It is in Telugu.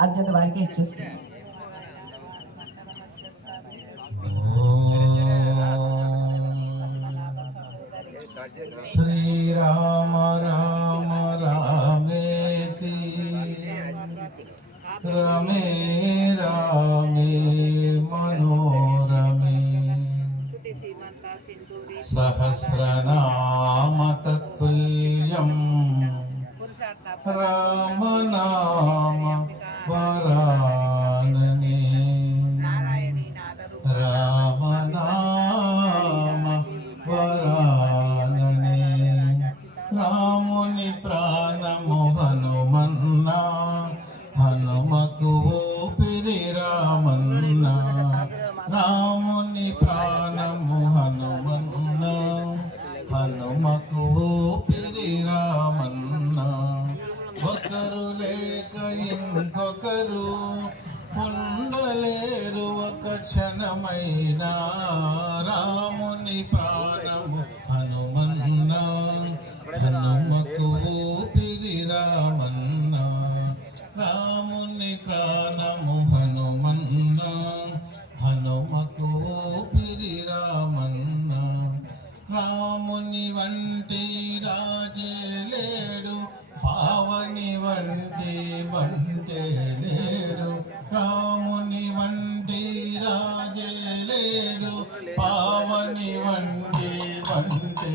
అత్యంత వారికి ఇచ్చేస్తుంది. శ్రీరామ రామ రామేతి రమే రామే మనోరమే సహస్రనామ తత్తుల్యం రామనామ వరాననే రామనామ వరాననే రాముని ప్రాణము హనుమన్న హనుమకు ఊపిరి రామన్న రాముని ప్రాణము హనుమన్న హనుమకు ఊపిరి రామన్న ఒకరు లేక ఇంకొకరు ఉండలేరు ఒక క్షణమైన రాముని ప్రాణము హనుమన్న హనుమకు ఊపిరి రామన్న రాముని ప్రాణము హనుమన్న హనుమకు ఊపిరి రామన్న రాముని వంటి రాజే లేడు పావని వంటి బంటే లేడు రాముని వంటి రాజే లేడు పావని వంటి బంటే